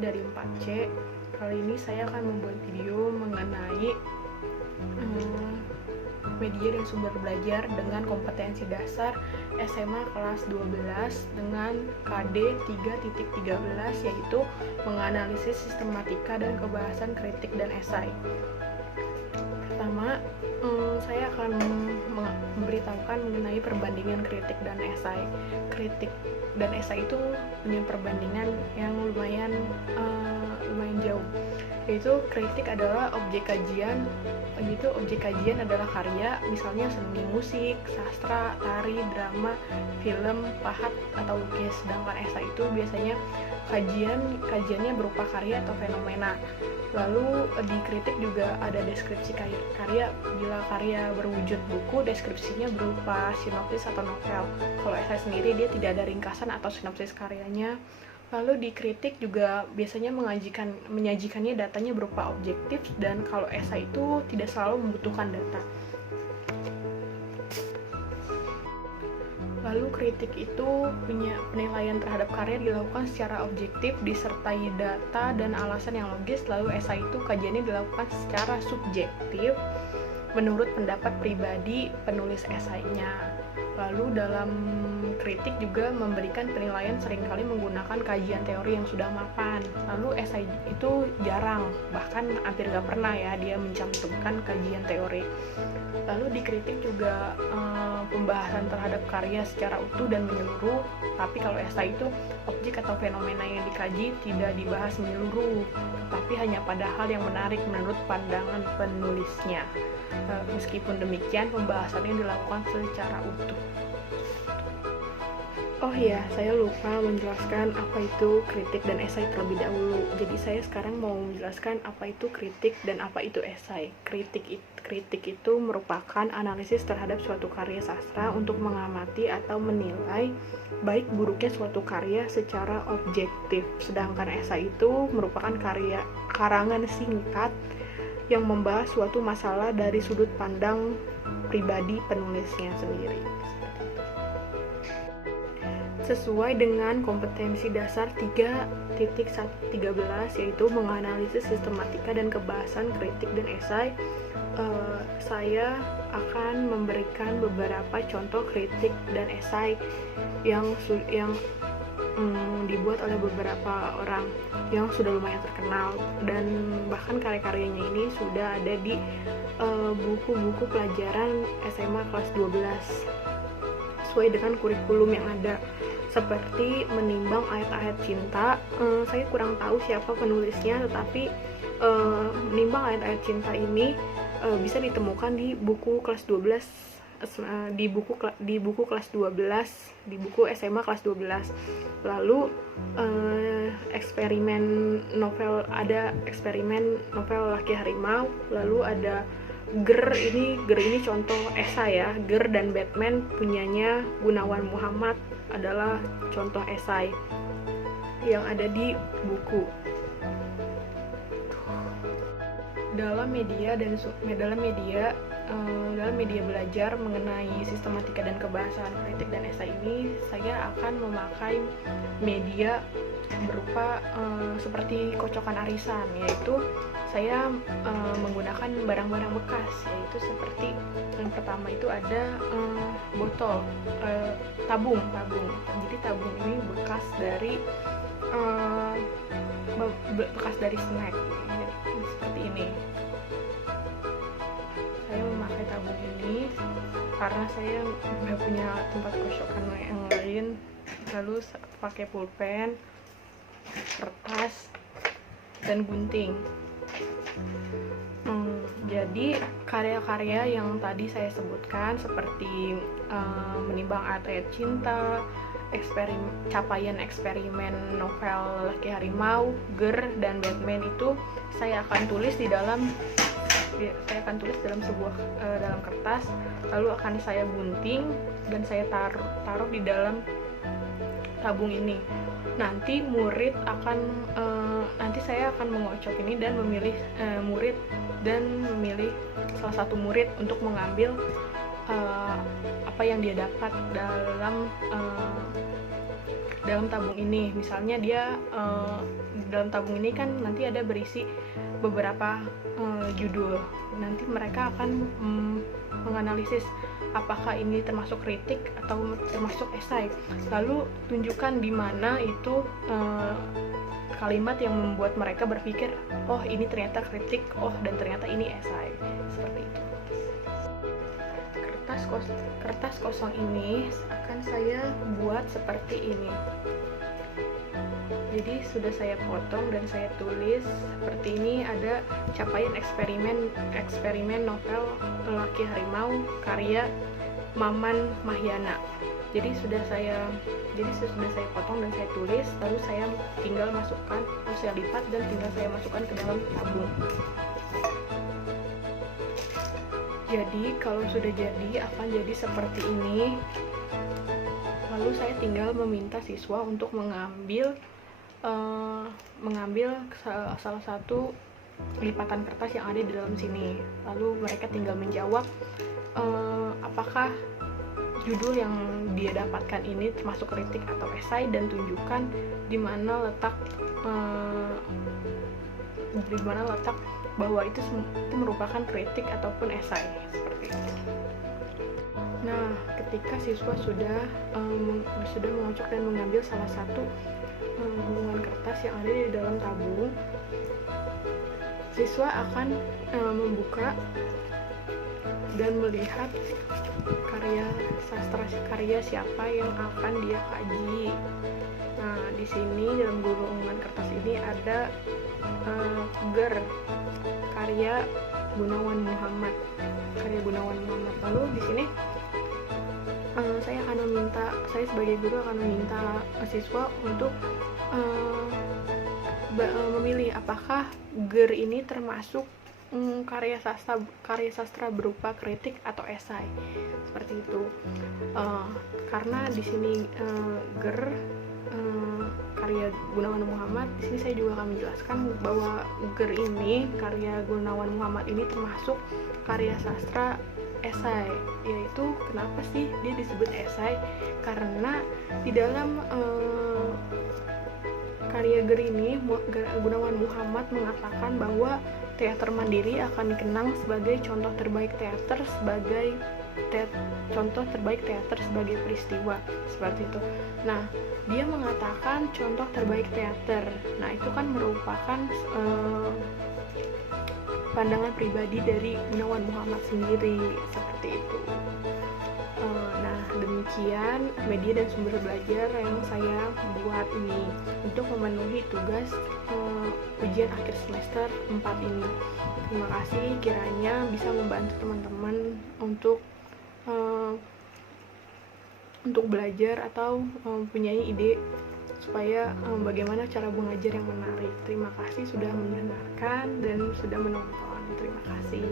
dari 4C. Kali ini saya akan membuat video mengenai media dan sumber belajar dengan kompetensi dasar SMA kelas 12 dengan KD 3.13, yaitu menganalisis sistematika dan kebahasan kritik dan esai. Pertama, saya akan memberitahukan mengenai perbandingan kritik dan esai. Kritik dan esai itu punya perbandingan yang lumayan jauh. Yaitu kritik adalah objek kajian, adalah karya, misalnya seni musik, sastra, tari, drama, film, pahat, atau lukis. Sedangkan esai itu biasanya kajiannya berupa karya atau fenomena. Lalu di kritik juga ada deskripsi karya. Bila karya berwujud buku, deskripsinya berupa sinopsis atau novel. Kalau esai sendiri dia tidak ada ringkasan atau sinopsis karyanya. Lalu di kritik juga biasanya menyajikannya datanya berupa objektif, dan kalau esai itu tidak selalu membutuhkan data. Lalu kritik itu punya penilaian terhadap karya dilakukan secara objektif disertai data dan alasan yang logis. Lalu esai itu kajiannya dilakukan secara subjektif menurut pendapat pribadi penulis esainya. Lalu dalam kritik juga memberikan penilaian seringkali menggunakan kajian teori yang sudah mapan. Lalu esai itu jarang, bahkan hampir gak pernah ya dia mencantumkan kajian teori. Lalu di kritik juga pembahasan terhadap karya secara utuh dan menyeluruh. Tapi kalau esai itu objek atau fenomena yang dikaji tidak dibahas menyeluruh, tapi hanya pada hal yang menarik menurut pandangan penulisnya. Meskipun demikian, pembahasannya dilakukan secara utuh. Oh iya, saya lupa menjelaskan apa itu kritik dan esai terlebih dahulu. Jadi saya sekarang mau menjelaskan apa itu kritik dan apa itu esai. Kritik itu merupakan analisis terhadap suatu karya sastra untuk mengamati atau menilai baik buruknya suatu karya secara objektif. Sedangkan esai itu merupakan karangan singkat yang membahas suatu masalah dari sudut pandang pribadi penulisnya sendiri. Sesuai dengan kompetensi dasar 3.13, yaitu menganalisis sistematika dan kebahasan kritik dan esai, saya akan memberikan beberapa contoh kritik dan esai yang dibuat oleh beberapa orang yang sudah lumayan terkenal, dan bahkan karya-karyanya ini sudah ada di buku-buku pelajaran SMA kelas 12 sesuai dengan kurikulum yang ada, seperti menimbang ayat-ayat cinta. Saya kurang tahu siapa penulisnya, tetapi menimbang ayat-ayat cinta ini bisa ditemukan di buku kelas 12, di buku kelas 12, di buku SMA kelas 12. Lalu eksperimen novel Laki Harimau. Lalu ada Ger ini contoh esai ya. Ger dan Batman punyanya Gunawan Muhammad adalah contoh esai yang ada di buku. Dalam media belajar mengenai sistematika dan kebahasan kritik dan esai ini, saya akan memakai media berupa seperti kocokan arisan, yaitu saya menggunakan barang-barang bekas, yaitu seperti yang pertama itu ada botol, tabung. Jadi tabung ini bekas dari snack, seperti ini. Saya memakai tabung ini karena saya nggak punya tempat kocokan yang lain. Lalu pakai pulpen, kertas, dan gunting. Jadi karya-karya yang tadi saya sebutkan seperti menimbang ayat-ayat cinta, capaian eksperimen novel Laki Harimau, Ger, dan Batman itu saya akan tulis dalam sebuah dalam kertas, lalu akan saya gunting dan saya taruh di dalam tabung ini. Nanti saya akan mengocok ini dan memilih salah satu murid untuk mengambil apa yang dia dapat dalam tabung ini. Misalnya dia dalam tabung ini kan nanti ada berisi beberapa judul. Nanti mereka akan menganalisis apakah ini termasuk kritik atau termasuk esai. Lalu tunjukkan di mana itu kalimat yang membuat mereka berpikir, oh ini ternyata kritik, oh dan ternyata ini esai. Seperti itu. Kertas kosong ini akan saya buat seperti ini. Jadi sudah saya potong dan saya tulis seperti ini. Ada capaian eksperimen novel Lelaki Harimau karya Maman Mahyana. Jadi sudah saya potong dan saya tulis, lalu saya tinggal masukkan, lalu saya lipat dan tinggal saya masukkan ke dalam tabung. Jadi kalau sudah jadi akan jadi seperti ini. Lalu saya tinggal meminta siswa untuk mengambil salah satu lipatan kertas yang ada di dalam sini. Lalu mereka tinggal menjawab apakah judul yang dia dapatkan ini termasuk kritik atau esai, dan tunjukkan di mana letak bahwa itu merupakan kritik ataupun esai, seperti itu. Nah, ketika siswa sudah mengocok dan mengambil salah satu gulungan kertas yang ada di dalam tabung, siswa akan membuka dan melihat karya siapa yang akan dia kaji. Nah, di sini dalam gulungan kertas ini ada GER karya Gunawan Muhammad. Lalu di sini saya sebagai guru akan meminta siswa untuk memilih apakah GER ini termasuk karya sastra berupa kritik atau esai, seperti itu. Karena di sini GER karya Gunawan Muhammad, di sini saya juga akan menjelaskan bahwa GER ini, karya Gunawan Muhammad ini termasuk karya sastra esai. Yaitu kenapa sih dia disebut esai? Karena di dalam karya GER ini Gunawan Muhammad mengatakan bahwa teater mandiri akan dikenang sebagai contoh terbaik teater sebagai peristiwa, seperti itu. Nah, dia mengatakan contoh terbaik teater. Nah, itu kan merupakan pandangan pribadi dari Gunawan Muhammad sendiri, seperti itu. Nah, demikian media dan sumber belajar yang saya buat ini untuk memenuhi tugas ujian akhir semester 4 ini. Terima kasih, kiranya bisa membantu teman-teman untuk belajar atau mempunyai ide supaya bagaimana cara mengajar yang menarik. Terima kasih sudah mendengarkan dan sudah menonton. Terima kasih.